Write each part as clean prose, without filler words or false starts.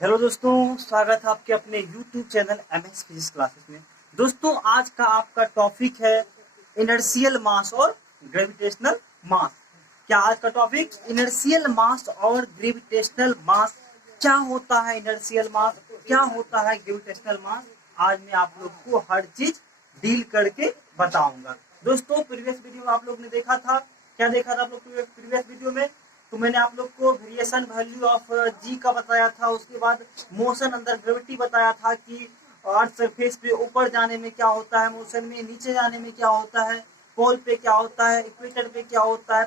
Hello दोस्तों, स्वागत है आपके अपने YouTube channel MS physics classes में। दोस्तों, आज का आपका टॉपिक है इनर्शियल मास और ग्रेविटेशनल मास। क्या आज का टॉपिक इनर्शियल मास और ग्रेविटेशनल मास? क्या होता है इनर्शियल मास, क्या होता है ग्रेविटेशनल मास? आज मैं आप लोग को हर चीज डील करके बताऊंगा। दोस्तों, प्रीवियस वीडियो में आप लोग ने देखा था, क्या देखा था आप लोग प्रीवियस वीडियो में? तो मैंने आप लोग को वेरिएशन वैल्यू ऑफ जी का बताया था। उसके बाद मोशन अंदर ग्रेविटी बताया था कि अर्थ सरफेस पे ऊपर जाने में क्या होता है, मोशन में नीचे जाने में क्या होता है, पोल पे क्या होता है, इक्वेटर पे क्या होता है,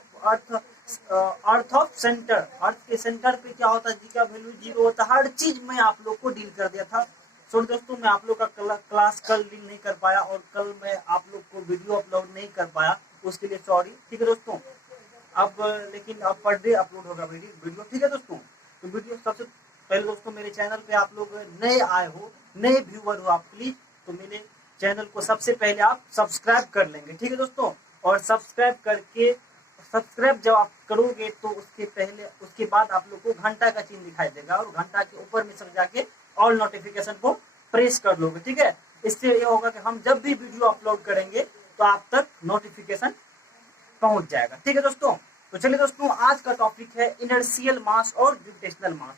अर्थ ऑफ सेंटर, अर्थ के सेंटर पे क्या होता है, जी का वैल्यू 0 होता है। हर चीज मैं आप लोग को डील कर दिया था। सो दोस्तों, मैं आप लोग का क्लास कल डील नहीं कर पाया और कल मैं आप लोग को वीडियो अपलोड नहीं कर पाया, उसके लिए सॉरी। ठीक है दोस्तों, अब लेकिन अब पर डे अपलोड होगा वीडियो। ठीक है दोस्तों, तो वीडियो सबसे पहले दोस्तों, मेरे चैनल पे आप लोग नए आए हो, नए व्यूअर हो आप, प्लीज तो मेरे चैनल को सबसे पहले आप सब्सक्राइब कर लेंगे। ठीक है दोस्तों, और सब्सक्राइब जब आप करोगे तो उसके बाद आप लोग को घंटा का चिन्ह दिखाई देगा और घंटा के ऊपर में सब जाके ऑल नोटिफिकेशन को प्रेस कर लोगे। ठीक है, इससे ये होगा कि हम जब भी वीडियो अपलोड करेंगे तो आप तक नोटिफिकेशन पहुंच जाएगा। ठीक है दोस्तों, तो चलिए दोस्तों, आज का टॉपिक है इनर्शियल मास और ग्रेविटेशनल मास।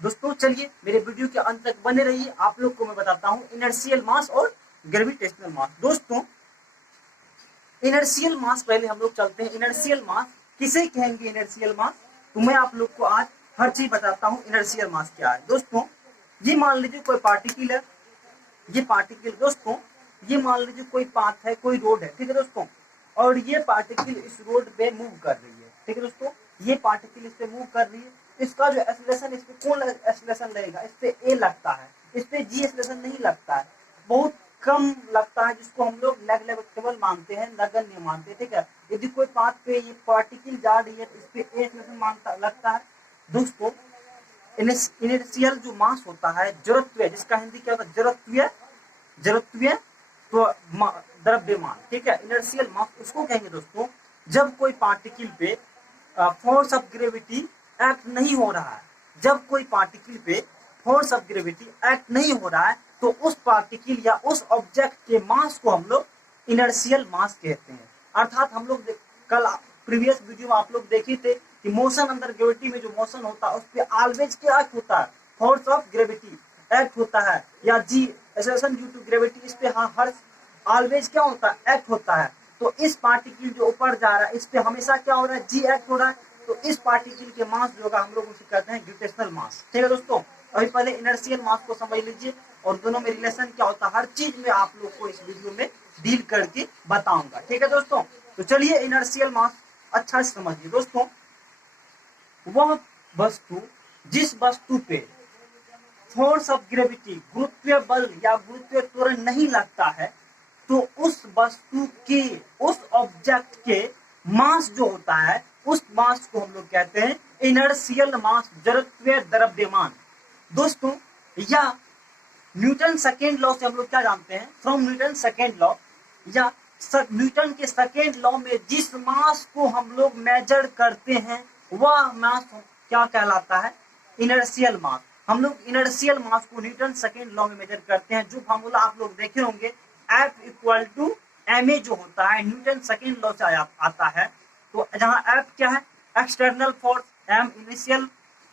दोस्तों चलिए मेरे वीडियो के अंत तक बने रहिए, आप लोग को मैं बताता हूं इनर्शियल मास और ग्रेविटेशनल मास। दोस्तों, इनर्शियल मास पहले हम लोग चलते हैं। इनर्शियल मास किसे कहेंगे? इनर्शियल मास तो मैं आप लोग को आज हर चीज बताता हूं इनर्शियल मास क्या है। दोस्तों, ये मान लीजिए कोई पार्टिकल है, ये पार्टिकल दोस्तों, ये मान लीजिए कोई पाथ है, कोई रोड है। ठीक है दोस्तों, और ये पार्टिकल इस रोड पे मूव कर रही है। ठीक है दोस्तों, ये पार्टिकल इस पे मूव कर रही है। इसका जो एक्सेलरेशन, इस पे कौन एक्सेलरेशन लगेगा? इस पे ए लगता है, इस पे जी एक्सेलरेशन नहीं लगता है, बहुत कम लगता है, जिसको हम लोग नेग्लेक्टेबल मानते हैं, नगण्य मानते हैं। ठीक है, यदि कोई पाथ पे ये पार्टिकल जा रही है तो इस पे ए एक्सेलरेशन लगता है। दोस्तों, इनर्शियल जो मास होता है, जड़त्व, जिसका हिंदी क्या होता है? जड़त्वीय तो द्रव्यमान। ठीक है, इनर्शियल मास उसको कहेंगे दोस्तों जब कोई पार्टिकल पे फोर्स ऑफ ग्रेविटी एक्ट नहीं हो रहा है। जब कोई पार्टिकल पे फोर्स ऑफ ग्रेविटी एक्ट नहीं हो रहा है तो उस पार्टिकल या उस ऑब्जेक्ट के मास को हम लोग इनर्शियल मास कहते हैं। अर्थात हम लोग कल प्रीवियस वीडियो में आप लोग देखे थे कि मोशन अंदर ग्रेविटी में जो मोशन होता है उस पर ऑलवेज क्या एक्ट होता है? फोर्स ऑफ ग्रेविटी एक्ट होता है, या जी एक्सेलरेशन ड्यू टू ग्रेविटी, इस पे हर ऑलवेज क्या होता है? एक्ट होता है। तो इस पार्टिकल जो ऊपर जा रहा है इस पे हमेशा क्या हो रहा है? जी एक्ट हो रहा है। तो इस पार्टिकल के मास जो होगा हम लोग उसे कहते हैं ग्रेविटेशनल मास। ठीक है दोस्तों, अभी पहले इनर्शियल मास को समझ लीजिए और दोनों में रिलेशन क्या होता है, हर चीज में आप लोग को इस वीडियो में डील करके बताऊंगा। ठीक है दोस्तों, तो चलिए इनर्शियल मास अच्छा से समझिए। दोस्तों, वह वस्तु जिस वस्तु पे फोर्स ऑफ ग्रेविटी, गुरुत्वीय बल या गुरुत्वीय त्वरण नहीं लगता है, तो उस वस्तु के, उस ऑब्जेक्ट के मास जो होता है उस मास को हम लोग कहते हैं इनर्शियल मास, जड़त्वीय द्रव्यमान। दोस्तों, या न्यूटन सेकेंड लॉ से हम लोग क्या जानते हैं? फ्रॉम न्यूटन सेकेंड लॉ, या न्यूटन के सेकेंड लॉ में जिस मास को हम लोग मेजर करते हैं वह मास क्या कहलाता है? इनर्शियल मास। हम लोग इनर्शियल मास को न्यूटन सेकेंड लॉ में मेजर करते हैं। जो फार्मूला आप लोग देखे होंगे F इक्वल टू ma जो होता है न्यूटन सेकेंड लॉ से आता है। तो जहां F क्या है? एक्सटर्नल फोर्स, m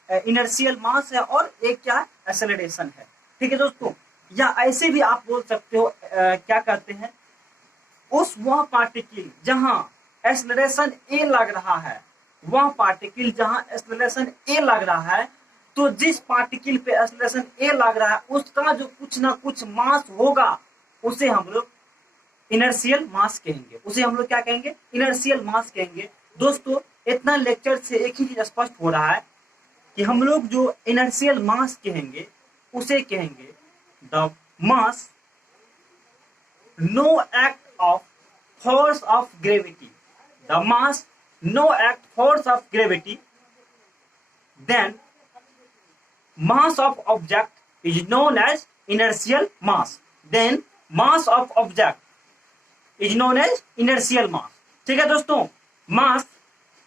इनर्शियल मास है और एक क्या है? एक्सेलरेशन है। ठीक है दोस्तों, या ऐसे भी आप बोल सकते हो क्या कहते हैं, वह पार्टिकल जहां एक्सेलरेशन a लग रहा है, वह पार्टिकल जहां एक्सेलरेशन a लग रहा है, तो जिस पार्टिकल पे एक्सेलरेशन a लग रहा है उसका जो कुछ ना कुछ मास होगा उसे हम लोग इनर्शियल मास कहेंगे। उसे हम लोग क्या कहेंगे? इनर्शियल मास कहेंगे। दोस्तों, इतना लेक्चर से एक ही चीज स्पष्ट हो रहा है कि हम लोग जो इनर्शियल मास कहेंगे उसे कहेंगे the mass no act of force of gravity, the mass no act force of gravity, then mass of object is known as inertial mass, then mass of object is known as inertial mass। ठीक है दोस्तों, मास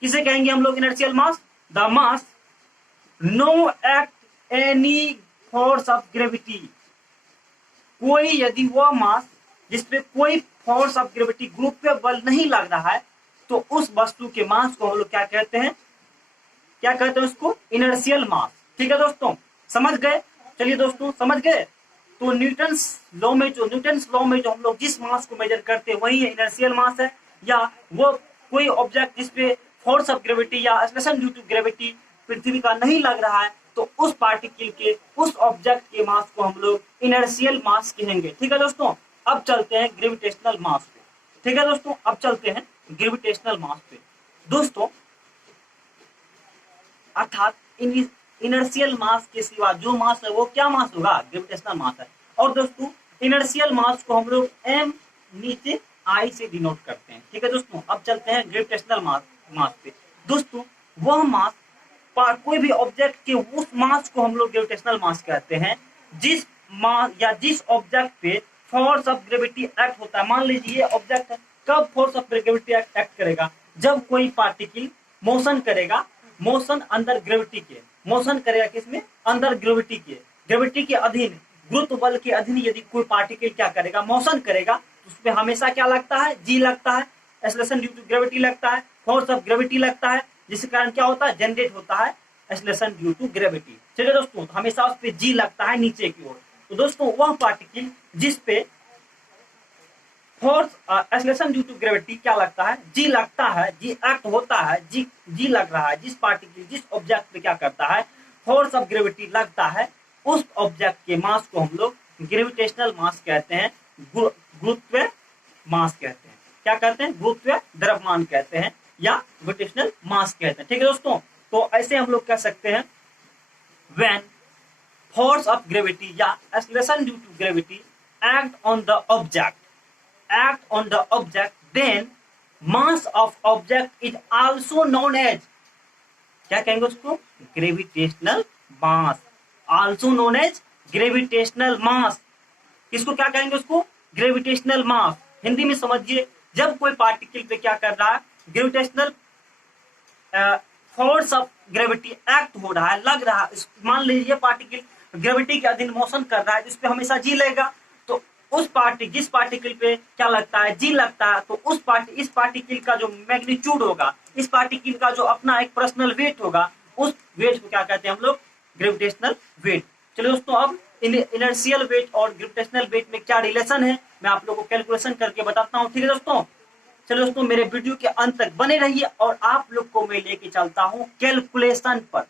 किसे कहेंगे हम लोग? Inertial mass. The mass no act any force of gravity, कोई यदि वह मास जिसपे कोई फोर्स ऑफ ग्रेविटी गुरुत्वीय बल नहीं लग रहा है तो उस वस्तु के मास को हम लोग क्या कहते हैं, क्या कहते हैं उसको, इनर्शियल मास। ठीक है दोस्तों, समझ गए। चलिए दोस्तों समझ गए। तो न्यूटन्स लॉ में जो हम लोग जिस मास को मेजर करते हैं वही इनर्शियल मास है, या वो कोई ऑब्जेक्ट जिसपे फोर्स ऑफ ग्रेविटी या एक्सलेशन ड्यू टू ग्रेविटी पृथ्वी का नहीं लग रहा है तो उस पार्टिकल के, उस ऑब्जेक्ट के मास को हम लोग इनर्शियल मास कहेंगे। ठीक है दोस्तों, अब चलते हैं ग्रेविटेशनल मास पे। ठीक है दोस्तों, अब चलते हैं ग्रेविटेशनल मास पे। दोस्तों अर्थात इनर्शियल मास के सिवा जो मास है वो क्या मास होगा, ग्रेविटेशनल मास है। और दोस्तों इनर्शियल मास को हम लोग एम नीचे आई से डिनोट करते हैं। ठीक है दोस्तों, अब चलते हैं ग्रेविटेशनल मास पे। दोस्तों वह मास, कोई भी ऑब्जेक्ट के उस मास को हम लोग ग्रेविटेशनल मास कहते हैं जिस मास या जिस ऑब्जेक्ट पे फोर्स ऑफ ग्रेविटी एक्ट होता है। मान लीजिए ऑब्जेक्ट है, कब फोर्स ऑफ ग्रेविटी एक्ट करेगा, जब कोई पार्टिकल मोशन करेगा, मोशन अंदर ग्रेविटी के, मोशन करेगा किसमें, अंदर ग्रेविटी के अधीन, गुरुत्व बल के अधीन यदि कोई पार्टिकल क्या करेगा, मोशन करेगा, तो उसमें हमेशा क्या लगता है, जी लगता है, एक्सेलरेशन ड्यू टू ग्रेविटी लगता है, फोर्स ऑफ ग्रेविटी लगता है, जिसके कारण क्या होता है, जनरेट होता है एक्सेलरेशन ड्यू टू ग्रेविटी। ठीक है दोस्तों, तो हमेशा उस पर जी लगता है नीचे की ओर। तो दोस्तों वह पार्टिकल जिस पे force acceleration due to gravity क्या लगता है, जी लगता है, जी एक्ट होता है, जी लग रहा है, जिस पार्टिकल जिस ऑब्जेक्ट पे क्या करता है, फोर्स ऑफ ग्रेविटी लगता है, उस ऑब्जेक्ट के मास को हम लोग ग्रेविटेशनल मास कहते हैं, गुरुत्वीय मास कहते हैं। क्या कहते हैं, गुरुत्वीय द्रव्यमान कहते हैं या ग्रेविटेशनल मास कहते हैं। ठीक है दोस्तों, तो ऐसे हम लोग कह सकते हैं व्हेन फोर्स ऑफ ग्रेविटी या acceleration due to gravity act on the object then mass of object is also known as, क्या कहेंगे उसको, ग्रेविटेशनल मास, also known as ग्रेविटेशनल मास। किसको क्या कहेंगे, उसको ग्रेविटेशनल मास। हिंदी में समझिए, जब कोई पार्टिकल पे क्या कर रहा है, gravitational force of gravity act हो रहा है, लग रहा है, मान लीजिए पार्टिकल ग्रेविटी के अधीन मोशन कर रहा है, इस पे हमेशा जी लेगा, तो उस जिस पार्टिकल पे क्या लगता है, जी लगता है, तो इस पार्टिकल का जो मैग्नीट्यूड होगा, इस पार्टिकल का जो अपना एक पर्सनल वेट होगा, उस वेट को क्या कहते हैं हम लोग, ग्रेविटेशनल वेट। चलिए दोस्तों, अब इनर्शियल वेट और ग्रेविटेशनल वेट में क्या रिलेशन है मैं आप लोगों को कैलकुलेशन करके बताता हूँ। ठीक है दोस्तों, चलिए दोस्तों मेरे वीडियो के अंत तक बने रहिए और आप लोग को मैं लेके चलता हूँ कैलकुलेशन पर।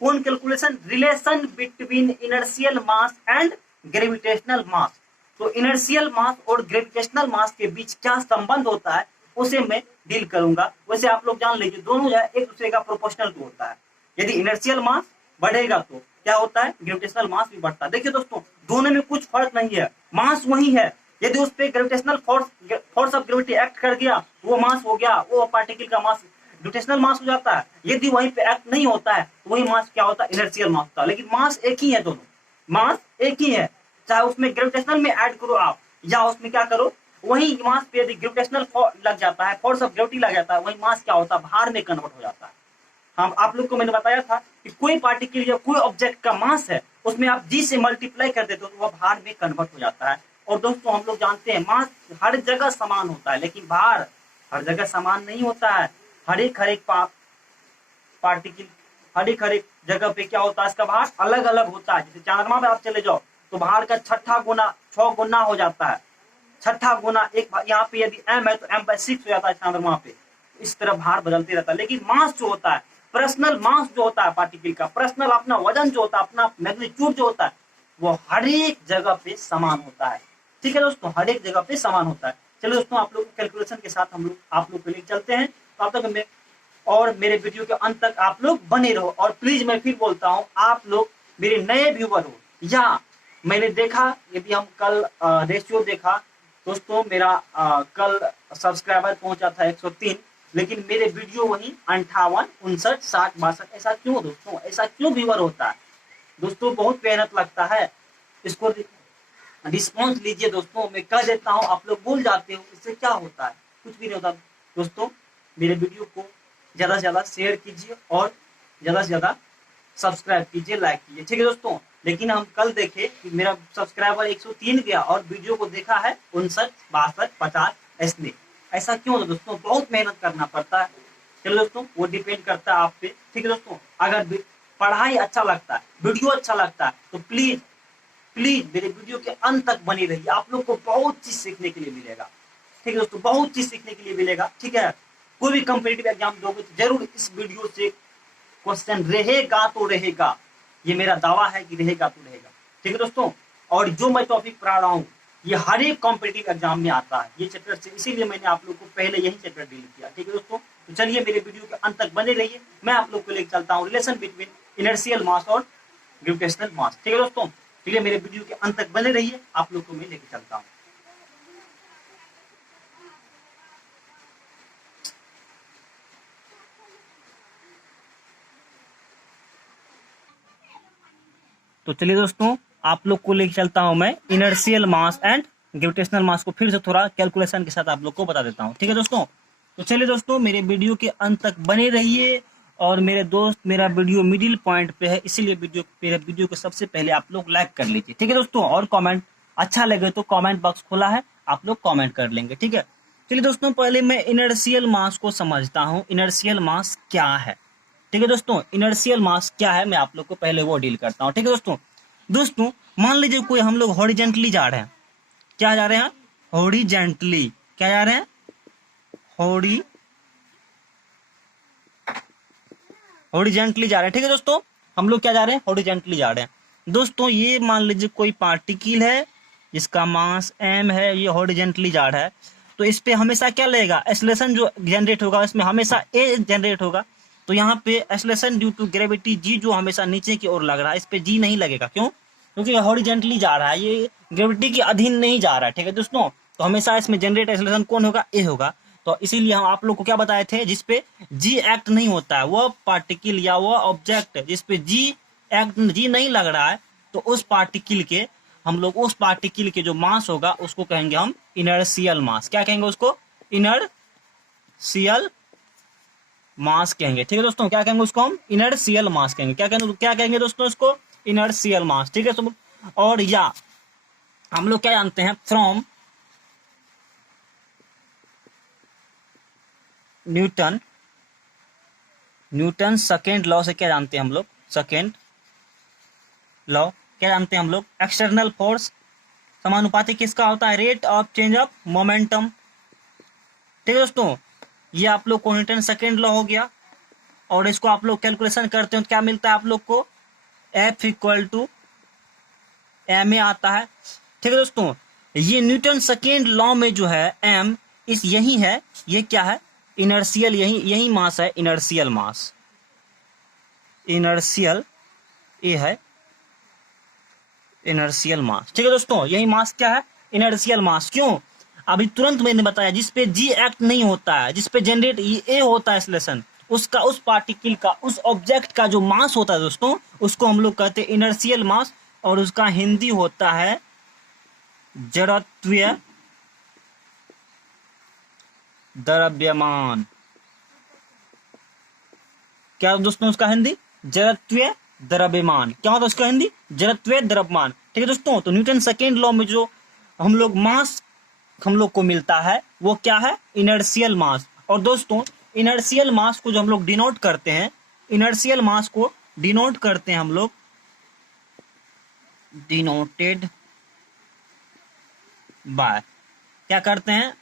कौन calculation, relation between inertial mass and gravitational mass. तो इनर्शियल मास और ग्रेविटेशनल मास के बीच क्या संबंध होता है उसे मैं डील करूंगा। वैसे आप लोग जान लीजिए, दोनों जो है एक दूसरे का प्रोपोर्शनल होता है। यदि इनर्शियल मास बढ़ेगा तो क्या होता है, ग्रेविटेशनल मास भी बढ़ता है। देखिए दोस्तों, दोनों में कुछ फर्क नहीं है, मास वही है। यदि उस पर gravitational force of gravity act कर गया, वो मास हो गया, वो पार्टिकल का मास ग्रेविटेशनल मास हो जाता है। यदि वहीं पे एक्ट नहीं होता है तो वही मास क्या होता है, इनर्शियल मास होता है। लेकिन मास एक ही है, दोनों मास एक ही है, चाहे उसमें ग्रेविटेशनल में ऐड करो आप या उसमें क्या करो, वही मास पे यदि ग्रेविटेशनल लग जाता है, फोर्स ऑफ ग्रेविटी लग जाता है, वही मास क्या होता है, भार में कन्वर्ट हो जाता है। हम आप लोग को मैंने बताया था कि कोई पार्टिकल या कोई ऑब्जेक्ट का मास है, उसमें आप जी से मल्टीप्लाई कर देते हो तो वह भार में कन्वर्ट हो जाता है। और दोस्तों हम लोग जानते हैं मास हर जगह समान होता है, लेकिन भार हर जगह समान नहीं होता है। हर एक पार्टिकल हर एक जगह पे क्या होता है, इसका भार अलग अलग होता है। जैसे चंद्रमा पे आप चले जाओ तो भार का 6 गुना हो जाता है, 6 गुना। एक यहाँ पे यदि m है तो m/6 हो जाता है चंद्रमा पे। इस तरह भार बदलते रहता है। लेकिन मास जो होता है, पर्सनल मास जो होता है पार्टिकल का, पर्सनल अपना वजन जो होता है, अपना मैग्नीट्यूड जो होता है, वो हर एक जगह पे समान होता है। ठीक है दोस्तों, हर एक जगह पे समान होता है। चलो दोस्तों, आप लोग कैलकुलेशन के साथ हम लोग आप लोग के लिए चलते हैं। तो आप तक और मेरे वीडियो के अंत तक आप लोग बने रहो। और प्लीज मैं फिर बोलता हूँ, आप लोग मेरे नए व्यूवर हो या मैंने देखा, यदि हम कल रेशियो देखा दोस्तों, मेरा कल सब्सक्राइबर पहुंचा था 103, लेकिन मेरे वीडियो वही 58, 59, 60, 62। ऐसा क्यों दोस्तों, ऐसा क्यों व्यूवर होता है दोस्तों? बहुत मेहनत लगता है, इसको रिस्पॉन्स लीजिए दोस्तों। मैं कह देता हूँ, आप लोग भूल जाते हो, इससे क्या होता है, कुछ भी नहीं होता दोस्तों। मेरे वीडियो को ज्यादा से ज्यादा शेयर कीजिए और ज्यादा से ज्यादा सब्सक्राइब कीजिए, लाइक कीजिए। ठीक है दोस्तों, लेकिन हम कल देखे कि मेरा सब्सक्राइबर 103 गया और वीडियो को देखा है 59, 62, 50 ऐसे। ऐसा क्यों है दोस्तों? बहुत मेहनत करना पड़ता है। चलो दोस्तों, वो डिपेंड करता है आप पे। ठीक है दोस्तों, अगर पढ़ाई अच्छा लगता है, वीडियो अच्छा लगता है, तो प्लीज प्लीज मेरे वीडियो के अंत तक बनी रहिए। आप लोग को बहुत चीज सीखने के लिए मिलेगा। ठीक है दोस्तों, बहुत चीज सीखने के लिए मिलेगा। ठीक है, कोई भी कॉम्पिटिटिव एग्जाम दोगे तो जरूर इस वीडियो से क्वेश्चन रहेगा तो रहेगा। ये मेरा दावा है कि रहेगा तो रहेगा। ठीक है दोस्तों, और जो मैं टॉपिक पढ़ा रहा हूँ ये हर एक कॉम्पिटिटिव एग्जाम में आता है ये चैप्टर से, इसीलिए मैंने आप लोग को पहले यही चैप्टर डील किया। ठीक है दोस्तों, तो चलिए मेरे वीडियो के अंत तक बने रहिए। मैं आप लोग को लेकर चलता हूँ रिलेशन बिटवीन इनर्शियल मास और ग्रेविटेशनल मास। ठीक है दोस्तों, चलिए मेरे वीडियो के अंत तक बने रहिए, आप लोग को मैं लेकर चलता हूँ। तो चलिए दोस्तों, आप लोग को लेकर चलता हूं मैं इनर्शियल मास एंड ग्रेविटेशनल मास को फिर से थोड़ा कैलकुलेशन के साथ आप लोग को बता देता हूं। ठीक है दोस्तों, तो चलिए दोस्तों मेरे वीडियो के अंत तक बने रहिए। और मेरे दोस्त, मेरा वीडियो मिडिल पॉइंट पे है, इसीलिए मेरे वीडियो को सबसे पहले आप लोग लाइक कर लीजिए। ठीक है दोस्तों, और कॉमेंट अच्छा लगे तो कॉमेंट बॉक्स खुला है, आप लोग कॉमेंट कर लेंगे। ठीक है, चलिए दोस्तों पहले मैं इनर्शियल मास को समझता हूँ। इनर्शियल मास क्या है? ठीक है दोस्तों, इनर्शियल मास क्या है मैं आप लोग को पहले वो डील करता हूँ। ठीक है दोस्तों, दोस्तों मान लीजिए कोई हम लोग हॉरिजेंटली जा रहे हैं। क्या जा रहे हैं? हॉरिजेंटली। क्या जा रहे हैं? हॉरिजेंटली जा रहे हैं। ठीक है दोस्तों, हम लोग क्या जा रहे हैं? हॉरिजेंटली जा रहे हैं। दोस्तों ये मान लीजिए कोई पार्टिकल है जिसका मास m है, ये हॉरिजेंटली जा रहा है, तो इस पे हमेशा क्या लगेगा? एक्सेलरेशन जो जनरेट होगा इसमें हमेशा a जनरेट होगा। तो यहाँ पे acceleration due to gravity g जो हमेशा नीचे की ओर लग रहा है, इस पे g नहीं लगेगा। क्यों? क्योंकि हॉरिजेंटली जा रहा है, ये ग्रेविटी के अधीन नहीं जा रहा है। ठीक है दोस्तों, तो हमेशा इसमें जनरेट एक्सेलरेशन कौन होगा? a होगा। तो इसीलिए हम आप लोग को क्या बताए थे, जिसपे जी एक्ट नहीं होता है, वह पार्टिकल या वह ऑब्जेक्ट जिसपे जी नहीं लग रहा है, तो उस पार्टिकल के हम लोग उस पार्टिकल के जो मास होगा उसको कहेंगे हम इनर्शियल मास। क्या कहेंगे उसको? इनर्शियल मास कहेंगे। ठीक है दोस्तों, क्या कहेंगे उसको? हम इनर्शियल मास कहेंगे। क्या कहेंगे दोस्तों? उसको इनर्शियल मास। ठीक है सब। और या हम लोग क्या जानते हैं? फ्रॉम न्यूटन सेकेंड लॉ से क्या जानते हैं हम लोग? सेकेंड लॉ क्या जानते हैं हम लोग? एक्सटर्नल फोर्स समानुपाती किसका होता है? Rate of change of momentum. ठीक है दोस्तों, ये आप लोग को न्यूटन सेकेंड लॉ हो गया। और इसको आप लोग कैलकुलेशन करते हो तो क्या मिलता है आप लोग को? F इक्वल टू ma आता है। ठीक है दोस्तों, ये न्यूटन सेकेंड लॉ में जो है m इस यही है, ये क्या है? इनर्शियल, यही मास है, इनर्शियल मास। इनर्शियल ये है इनर्शियल मास। ठीक है दोस्तों, यही मास क्या है? इनर्शियल मास। क्यों? अभी तुरंत मैंने बताया, जिसपे जी एक्ट नहीं होता है, जिसपे जनरेट ए होता है एक्सेलरेशन, उसका, उस पार्टिकल का, उस ऑब्जेक्ट का जो मास होता है दोस्तों, उसको हम लोग कहते हैं इनर्शियल मास। और उसका हिंदी होता है जड़त्वीय द्रव्यमान। क्या दोस्तों उसका हिंदी? जड़त्वीय द्रव्यमान। क्या होता है उसका हिंदी? जड़त्वीय द्रव्यमान। ठीक है दोस्तों, तो न्यूटन सेकेंड लॉ में जो हम लोग मास हम लोग को मिलता है वो क्या है? इनर्शियल मास। और दोस्तों इनर्शियल मास को जो हम लोग डिनोट करते हैं, इनर्शियल मास को डिनोट करते हैं हम लोग, डिनोटेड बाय, क्या करते हैं?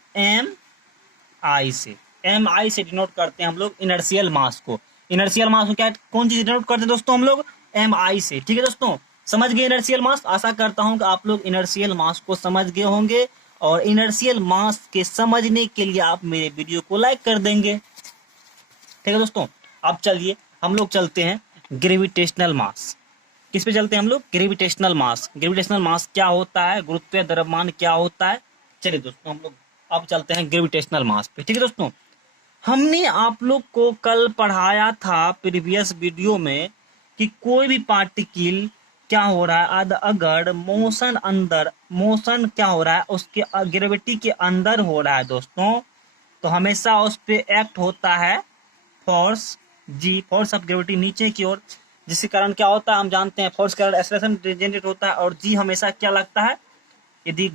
MI से। MI से डिनोट करते हैं हम लोग इनर्शियल मास को। इनर्शियल मास को क्या, कौन चीज डिनोट करते हैं दोस्तों? हम लोग MI से। ठीक है दोस्तों, समझ गए इनर्शियल मास? आशा करता हूं कि आप लोग इनर्शियल मास को समझ गए होंगे। और इनर्शियल मास के समझने के लिए आप मेरे वीडियो को लाइक कर देंगे। ठीक है दोस्तों, अब चलिए हम लोग चलते हैं ग्रेविटेशनल मास। किस पे चलते हैं हम लोग? ग्रेविटेशनल मास। ग्रेविटेशनल मास क्या होता है? गुरुत्वीय द्रव्यमान क्या होता है? चलिए दोस्तों हम लोग अब चलते हैं ग्रेविटेशनल मास पे। ठीक है दोस्तों, हमने आप लोग को कल पढ़ाया था प्रीवियस वीडियो में कि कोई भी पार्टिकल क्या हो रहा है, अगर मोशन क्या हो रहा है, उसके ग्रेविटी के अंदर हो रहा है दोस्तों, तो हमेशा उस पे एक्ट होता है force G, force of gravity नीचे की ओर। जिसके कारण क्या होता है हम जानते हैं, फोर्स के कारण एक्सेलरेशन जनरेट होता है। और जी हमेशा क्या लगता है, यदि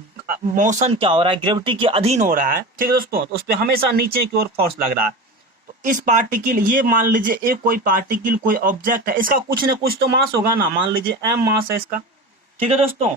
मोशन क्या हो रहा है, ग्रेविटी के अधीन हो रहा है, ठीक है दोस्तों, तो उस पर हमेशा नीचे की ओर फोर्स लग रहा है। तो इस पार्टिकल, ये मान लीजिए एक कोई पार्टिकल, कोई ऑब्जेक्ट है, इसका कुछ ना कुछ तो मास होगा ना, मान लीजिए m मास है इसका, ठीक है दोस्तों।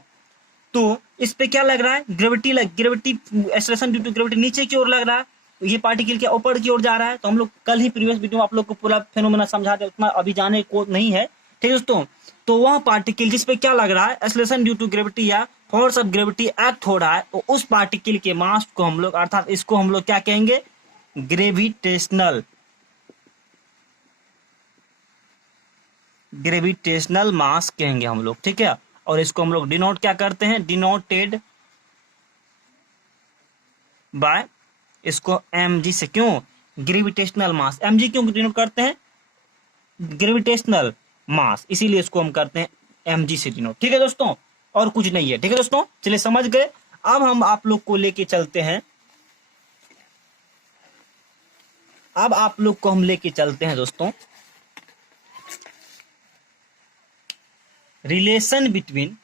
तो इस पे क्या लग रहा है, gravity acceleration due to gravity नीचे की ओर लग रहा है, तो ये पार्टिकल क्या ऊपर की ओर जा रहा है। तो हम लोग कल ही प्रीवियस वीडियो में आप लोग को पूरा फेनोमेना समझा दिया, उतना अभी जाने को नहीं है, ठीक है दोस्तों। तो वह पार्टिकल जिस पे क्या लग रहा है, एक्सेलरेशन ड्यू टू ग्रेविटी या फोर्स ऑफ ग्रेविटी एक्ट हो रहा है, तो उस पार्टिकल के मास को हम लोग, अर्थात इसको हम लोग क्या कहेंगे, ग्रेविटेशनल मास कहेंगे हम लोग, ठीक है। और इसको हम लोग डिनोट क्या करते हैं, डिनोटेड बाय, इसको mg से, क्यों, ग्रेविटेशनल मास, mg क्यों डिनोट करते हैं, ग्रेविटेशनल मास, इसीलिए इसको हम करते हैं mg से डिनोट, ठीक है दोस्तों, और कुछ नहीं है, ठीक है दोस्तों। चलिए समझ गए। अब हम आप लोग को लेके चलते हैं, अब आप लोग को हम लेके चलते हैं दोस्तों, relation between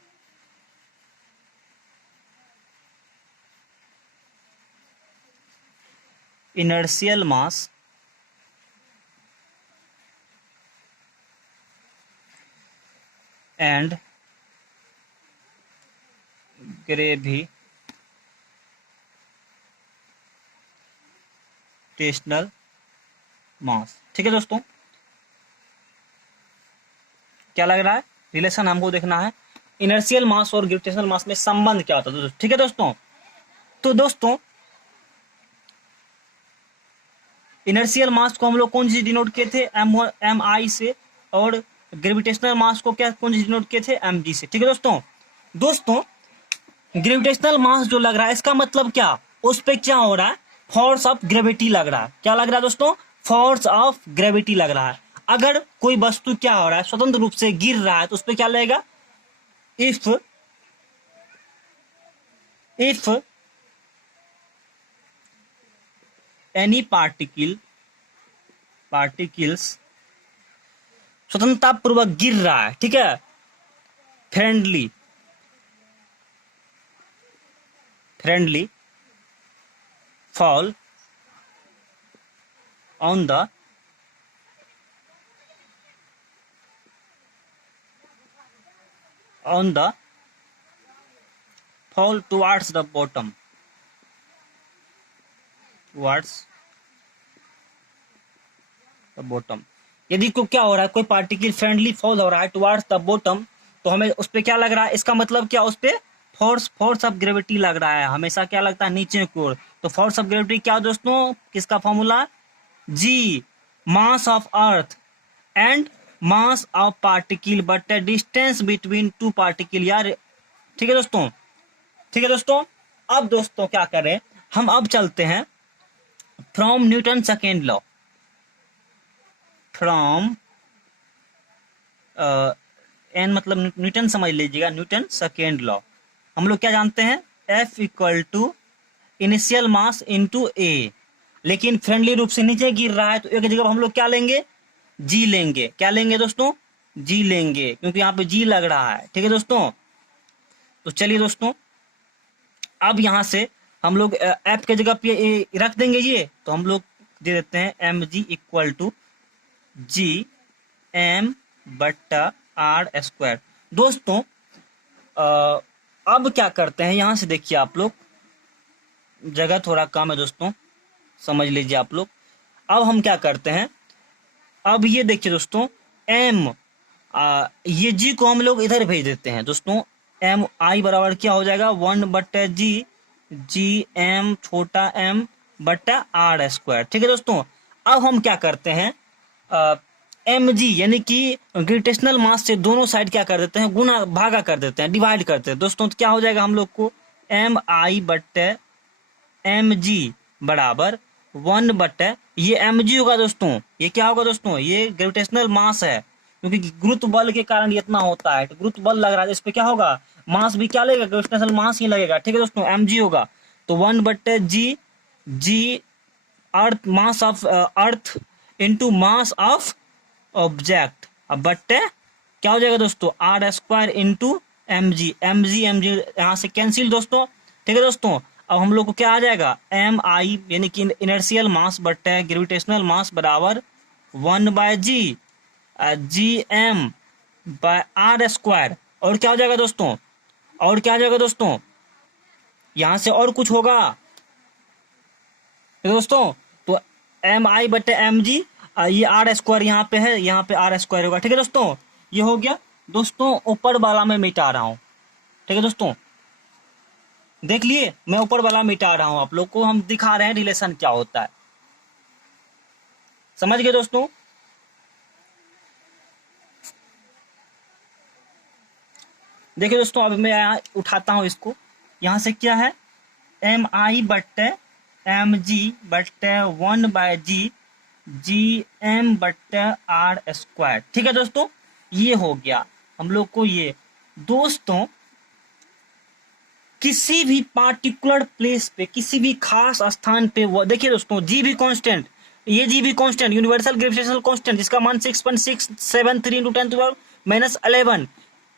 inertial mass and gravitational mass, ठीक है दोस्तों। क्या लग रहा है, रिलेशन हमको देखना है, इनर्शियल मास और ग्रेविटेशनल मास में संबंध क्या होता है दोस्तों, ठीक है दोस्तों। तो दोस्तों इनर्शियल मास को हम लोग कौन सी डिनोट किए थे, एम आई से, और ग्रेविटेशनल मास को क्या कौन सी डिनोट किए थे, एम जी से, ठीक है दोस्तों। दोस्तों ग्रेविटेशनल मास जो लग रहा है, इसका मतलब क्या, उस पे क्या हो रहा है, फोर्स ऑफ ग्रेविटी लग रहा है। क्या लग रहा है दोस्तों, फोर्स ऑफ ग्रेविटी लग रहा है। अगर कोई वस्तु क्या हो रहा है, स्वतंत्र रूप से गिर रहा है, तो उस पर क्या लगेगा, इफ एनी पार्टिकल्स स्वतंत्रता पूर्वक गिर रहा है, ठीक है, friendly fall on the fall towards the bottom, यदि को क्या हो रहा है, कोई पार्टिकल फ्रेंडली फॉल हो रहा है टुवार्ड्स द बॉटम, तो हमें उस पे क्या लग रहा है, इसका मतलब क्या, उस पे फोर्स ऑफ ग्रेविटी लग रहा है। हमेशा क्या लगता है, नीचे की ओर। तो फोर्स ऑफ ग्रेविटी क्या दोस्तों, किसका formula, G, mass of earth and mass of particle but distance between two particle, यार, ठीक है दोस्तों, ठीक है दोस्तों। अब दोस्तों क्या करें, हम अब चलते हैं from Newton second law, from N मतलब न्यूटन समझ लीजिएगा, न्यूटन सेकेंड लॉ। हम लोग क्या जानते हैं, F equal to initial mass into a, लेकिन फ्रेंडली रूप से नीचे गिर रहा है, तो एक जगह हम लोग क्या लेंगे, जी लेंगे। क्या लेंगे दोस्तों, जी लेंगे, क्योंकि यहाँ पे जी लग रहा है, ठीक है दोस्तों। तो चलिए दोस्तों, अब यहां से हम लोग एफ के जगह पे रख देंगे ये, तो हम लोग दे देते हैं M G equal to G M बट्टा आर स्क्वायर। दोस्तों अब क्या करते हैं, यहां से देखिए आप लोग, जगह थोड़ा कम है दोस्तों, समझ लीजिए आप लोग। अब हम क्या करते हैं, अब ये देखिए दोस्तों, एम ये जी को हम लोग इधर भेज देते हैं दोस्तों। एम आई बराबर क्या हो जाएगा, 1/g जी एम छोटा एम बट्टा आर स्क्वायर, ठीक है दोस्तों। अब हम क्या करते हैं, एम जी यानी कि ग्रेविटेशनल मास से दोनों साइड क्या कर देते हैं, गुना भागा कर देते हैं, डिवाइड करते हैं दोस्तों। तो क्या हो जाएगा हम लोग को, एम आई बट्टे एम जी बराबर 1/, ये एम जी होगा दोस्तों। ये क्या होगा दोस्तों, ये ग्रेविटेशनल मास है, क्योंकि गुरुत्व बल के कारण ये इतना होता है। तो गुरुत्व बल लग रहा है, इस पे क्या होगा, मास भी क्या लगेगा, ग्रेविटेशनल मास ही लगेगा, ठीक है दोस्तों, एम जी होगा। तो 1/g G earth, mass of earth into mass of object, बट्टे क्या हो जाएगा दोस्तों, R square into M G, यहाँ से कैंसिल दोस्तों। ठीक है दोस्तों, अब हम लोग को क्या आ जाएगा, एम आई यानी कि इनर्शियल मास बटे ग्रेविटेशनल मास बराबर 1/g GM bye are square. और क्या हो जाएगा दोस्तों, और क्या हो जाएगा दोस्तों, यहां से और कुछ होगा दोस्तों, तो एम आई बटे एम जी, ये आर स्क्वायर यहाँ पे है, यहाँ पे आर स्क्वायर होगा। ठीक है दोस्तों, ये हो गया दोस्तों, ऊपर वाला मैं मिटा रहा हूँ। ठीक है दोस्तों, देख लिए मैं ऊपर वाला मिटा रहा हूँ, आप लोग को हम दिखा रहे हैं रिलेशन क्या होता है, समझ गए दोस्तों। देखिए दोस्तों, अब मैं यहाँ उठाता हूँ इसको, यहाँ से क्या है, एम आई बट्टे एम जी बट्टे 1/g GM बट्टे आर स्क्वायर। ठीक है दोस्तों, ये हो गया हम लोग को ये। दोस्तों किसी भी पार्टिकुलर प्लेस पे, किसी भी खास स्थान पे, वो देखिए दोस्तों, जी भी कांस्टेंट, ये जी भी कांस्टेंट यूनिवर्सल ग्रेविटेशनल कांस्टेंट जिसका मान 6.673 × 10⁻11,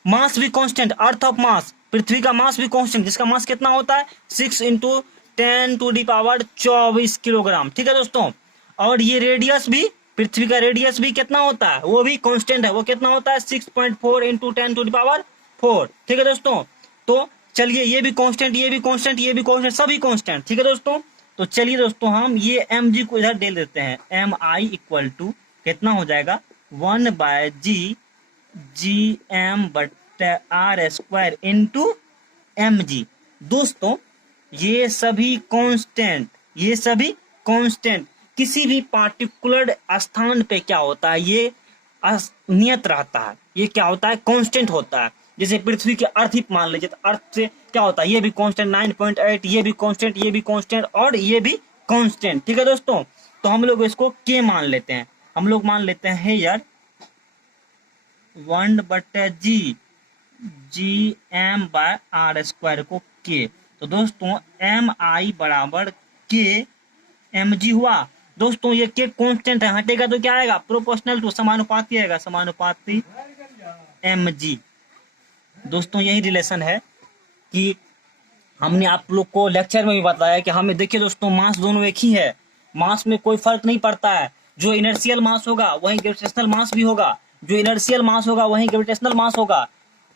मास भी कांस्टेंट, अर्थ ऑफ मास, पृथ्वी का मास भी कांस्टेंट जिसका मास कितना होता है 6 × 10⁻24 किलोग्राम। ठीक है दोस्तों, और ये रेडियस भी, पृथ्वी का रेडियस भी कितना होता है, वो भी कांस्टेंट है, वो कितना होता है 6.4 × 10⁴। ठीक है दोस्तों, तो चलिए ये भी कांस्टेंट, ये भी कांस्टेंट, ये भी कांस्टेंट, सभी कांस्टेंट। ठीक है दोस्तों, तो चलिए दोस्तों हम ये एम जी को इधर दे देते हैं, एम आई इक्वल टू कितना हो जाएगा 1/g GM बट्टे R square into M G. दोस्तों ये सभी कांस्टेंट, ये सभी कांस्टेंट किसी भी पार्टिकुलर स्थान पे क्या होता है, ये नियत रहता है, ये क्या होता है कांस्टेंट होता है। जैसे पृथ्वी के अर्थ ही मान लीजिए, तो अर्थ से क्या होता है, ये भी कांस्टेंट 9.8, ये भी कांस्टेंट, ये भी कांस्टेंट और ये भी कांस्टेंट। ठीक है दोस्तों, तो हम लोग इसको के मान लेते हैं, हम लोग मान लेते हैं यार 1/g GM bye are square को के। तो दोस्तों एम आई बराबर के एम जी हुआ। दोस्तों ये के कांस्टेंट है, हटेगा तो क्या आएगा, प्रोपोर्शनल टू, समानुपाती आएगा, समानुपाती एम जी। दोस्तों यही रिलेशन है कि हमने आप लोग को लेक्चर में भी बताया कि हमें, देखिए दोस्तों, मास दोनों एक ही है, मास में कोई फर्क नहीं पड़ता है, जो इनर्शियल मास होगा वही ग्रेविटेशनल मास भी होगा, जो इनर्शियल मास होगा वही ग्रेविटेशनल मास होगा।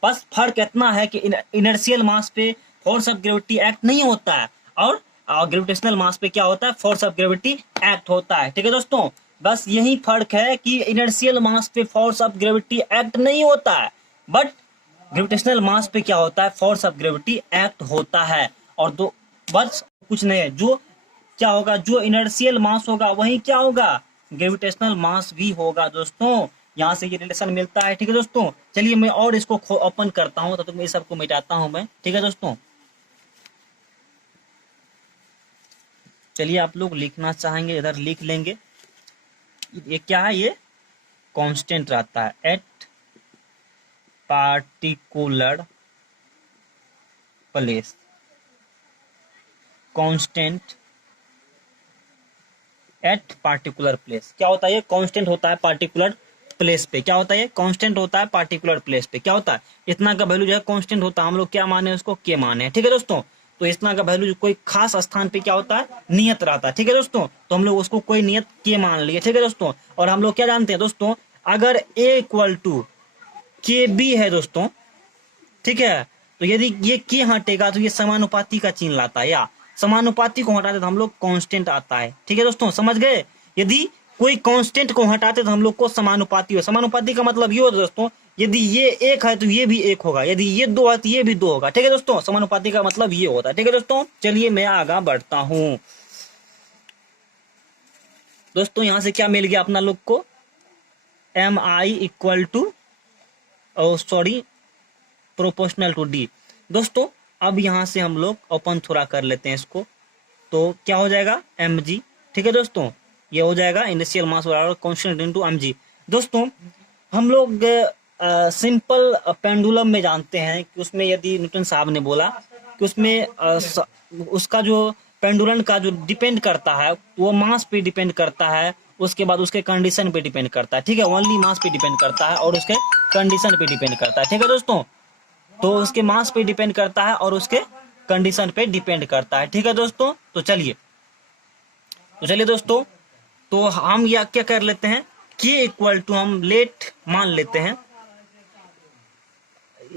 बस फर्क इतना है कि इनर्शियल मास पे फोर्स ऑफ ग्रेविटी एक्ट नहीं होता है, और ग्रेविटेशनल मास पे क्या होता है, फोर्स ऑफ ग्रेविटी एक्ट होता है। ठीक है दोस्तों, बस यही फर्क है कि इनर्शियल मास पे फोर्स ऑफ ग्रेविटी एक्ट नहीं होता है, बट ग्रेविटेशनल मास पे क्या होता है, फोर्स ऑफ ग्रेविटी एक्ट होता है। और दो, बस कुछ नहीं है, जो क्या होगा, जो इनर्शियल मास होगा वही क्या होगा, ग्रेविटेशनल मास भी होगा। दोस्तों यहाँ से ये रिलेशन मिलता है। ठीक है दोस्तों, चलिए मैं और इसको ओपन करता हूँ, तो मैं इस सबको मिटाता हूँ मैं। ठीक है दोस्तों, चलिए आप लोग लिखना चाहेंगे इधर लिख लेंगे। ये क्या है, ये कांस्टेंट रहता है, eight particular place, constant eight particular place. क्या होता है, ये कांस्टेंट होता है पार्टिकुलर प्लेस पे। क्या होता है, ये कांस्टेंट होता है पार्टिकुलर प्लेस पे। क्या होता है, इतना का वैल्यू जो है कांस्टेंट होता है, हम लोग क्या माने उसको, के माने। ठीक है दोस्तों, तो इतना का वैल्यू कोई खास स्थान पे क्या होता है, नियत रहता है। ठीक है दोस्तों, तो हम लोग उसको कोई नियत के मान लिए। ठीक है दोस्तों, और हम लोग क्या जानते हैं दोस्तों, अगर ए इक्वल टू के बी है दोस्तों, ठीक है, तो यदि ये के हटेगा तो ये समानुपाती का चिन्ह लाता है, या समानुपाती को हटाते तो हम लोग कांस्टेंट आता है। ठीक है दोस्तों, समझ गए। यदि कोई कांस्टेंट को हटाते तो हम लोग को समानुपाती हो। समानुपाती का मतलब ये होता है दोस्तों, यदि ये एक है तो ये भी एक होगा, यदि ये दो है तो ये भी दो होगा। ठीक है दोस्तों, समानुपाती का मतलब ये होता है। ठीक है दोस्तों, चलिए मैं आगे बढ़ता हूं। दोस्तों यहां से क्या मिल गया अपना लोग को, M I equal to sorry proportional to D. दोस्तों अब यहां से हम लोग ओपन थोड़ा कर लेते हैं इसको, तो क्या हो जाएगा एम जी। ठीक है दोस्तों, ये हो जाएगा इनिशियल मास बराबर कांस्टेंट इनटू एम जी। दोस्तों हम लोग सिंपल पेंडुलम में जानते हैं कि उसमें यदि न्यूटन साहब ने बोला कि उसमें उसका जो पेंडुलम का जो डिपेंड करता है वो मास पे डिपेंड करता है, उसके बाद उसके कंडीशन पे डिपेंड करता है। ठीक है, ओनली मास पे डिपेंड करता है और उसके कंडीशन पे डिपेंड करता है। ठीक है दोस्तों, तो उसके मास पे डिपेंड करता है और उसके कंडीशन पे डिपेंड करता है। ठीक है दोस्तों, तो चलिए दोस्तों, तो हम या क्या कर लेते हैं, के इक्वल टू हम लेट मान लेते हैं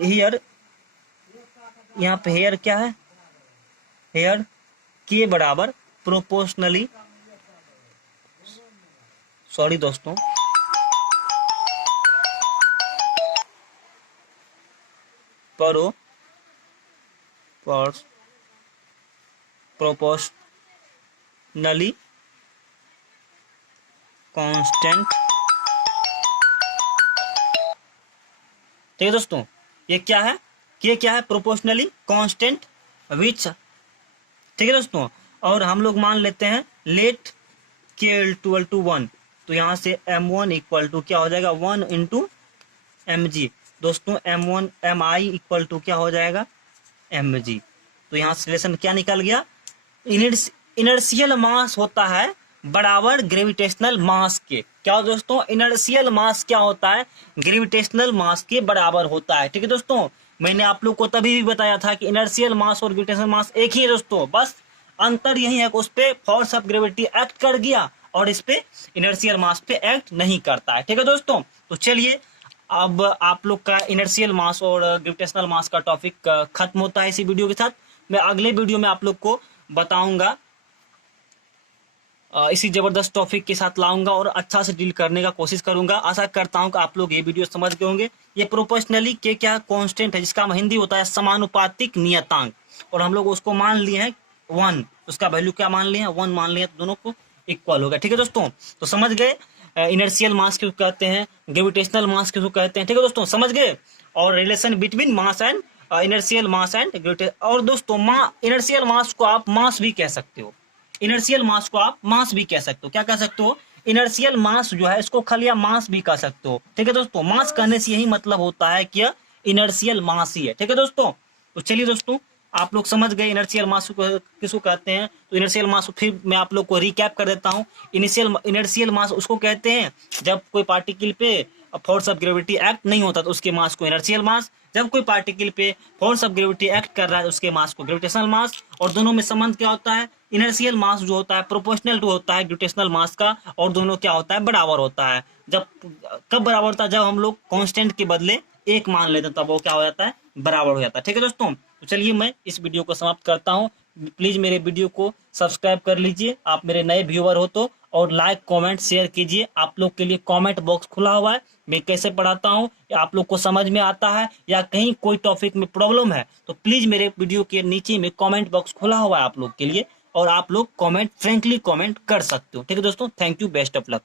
हियर, यहाँ पे हेयर क्या है, हेयर के बराबर प्रोपोर्शनली, सॉरी दोस्तों, प्रोपोर्शनली कांस्टेंट। ठीक है दोस्तों, ये क्या है, ये क्या है, प्रोपोर्शनली कांस्टेंट विच। ठीक है दोस्तों, और हम लोग मान लेते हैं लेट के इक्वल टू 1, तो यहाँ से m1 इक्वल टू क्या हो जाएगा, 1 इंटू mg। दोस्तों m1 mi इक्वल टू क्या हो जाएगा, mg। तो यहाँ से रिलेशन क्या निकल गया, इनर्शियल मास होता है बराबर ग्रेविटेशनल मास के। क्या दोस्तों, इनर्शियल मास क्या होता है, ग्रेविटेशनल मास के बराबर होता है। ठीक है दोस्तों, मैंने आप लोग को तभी भी बताया था कि इनर्शियल मास और ग्रेविटेशनल मास एक ही है दोस्तों, बस अंतर यही है कि उस पे फोर्स ऑफ ग्रेविटी एक्ट कर गया और इस पे इनर्शियल मास पे एक्ट नहीं करता है। ठीक है दोस्तों, तो चलिए अब आप लोग का इनर्शियल मास और ग्रेविटेशनल मास का टॉपिक खत्म होता है इसी वीडियो के साथ। मैं अगले वीडियो में आप लोग को बताऊंगा, इसी जबरदस्त टॉपिक के साथ लाऊंगा और अच्छा से डील करने का कोशिश करूंगा। आशा करता हूं कि आप लोग ये वीडियो समझ गए होंगे। ये प्रोपोर्शनली के क्या कांस्टेंट है, जिसका हिंदी होता है समानुपातिक नियतांक, और हम लोग उसको मान लिए हैं 1, उसका वैल्यू क्या मान लिए हैं, 1 मान लिए, तो दोनों को इक्वल हो गया। ठीक है दोस्तों, तो समझ गए इनर्शियल मास किसको कहते हैं, ग्रेविटेशनल मास किसको कहते हैं। ठीक है दोस्तों, समझ गए, और relation between mass and inertial mass and gravitational. और दोस्तों इनर्शियल मास को आप मास भी कह सकते हो, इनर्शियल मास को आप मास भी कह सकते हो। क्या कह सकते हो, इनर्शियल मास जो है इसको खाली आप मास भी कह सकते हो। ठीक है दोस्तों, मास कहने से यही मतलब होता है कि इनर्शियल मास ही है। ठीक है दोस्तों, तो चलिए दोस्तों, आप लोग समझ गए इनर्शियल मास किसको कहते हैं। तो इनर्शियल मास फिर मैं आप लोग को रिकैप कर देता हूँ। इनर्शियल मास उसको कहते हैं जब कोई पार्टिकल पे फोर्स ऑफ ग्रेविटी एक्ट नहीं होता तो उसके मास को इनर्शियल मास, जब कोई पार्टिकल पे फोर्स ऑफ ग्रेविटी एक्ट कर रहा है उसके मास को ग्रेविटेशनल मास। और दोनों में संबंध क्या होता है, इनर्शियल मास जो होता है प्रोपोर्शनल टू होता है ग्रेविटेशनल मास का, और दोनों क्या होता है, बराबर होता है। जब कब बराबर होता है, जब हम लोग कांस्टेंट के बदले एक मान लेते हैं तब वो क्या हो जाता है, बराबर हो जाता है। ठीक है दोस्तों, तो चलिए मैं इस वीडियो को समाप्त करता हूँ। प्लीज मेरे वीडियो को सब्सक्राइब कर लीजिए, आप मेरे नए व्यूअर हो तो, और लाइक कमेंट शेयर कीजिए। आप लोग के लिए कमेंट बॉक्स खुला हुआ है, मैं कैसे पढ़ाता हूँ आप लोग को समझ में आता है या कहीं कोई टॉपिक में प्रॉब्लम है तो प्लीज मेरे वीडियो के नीचे में कमेंट बॉक्स खुला हुआ है आप लोग के लिए, और आप लोग कमेंट फ्रेंकली कमेंट कर सकते हो। ठीक है दोस्तों, thank you, best of luck.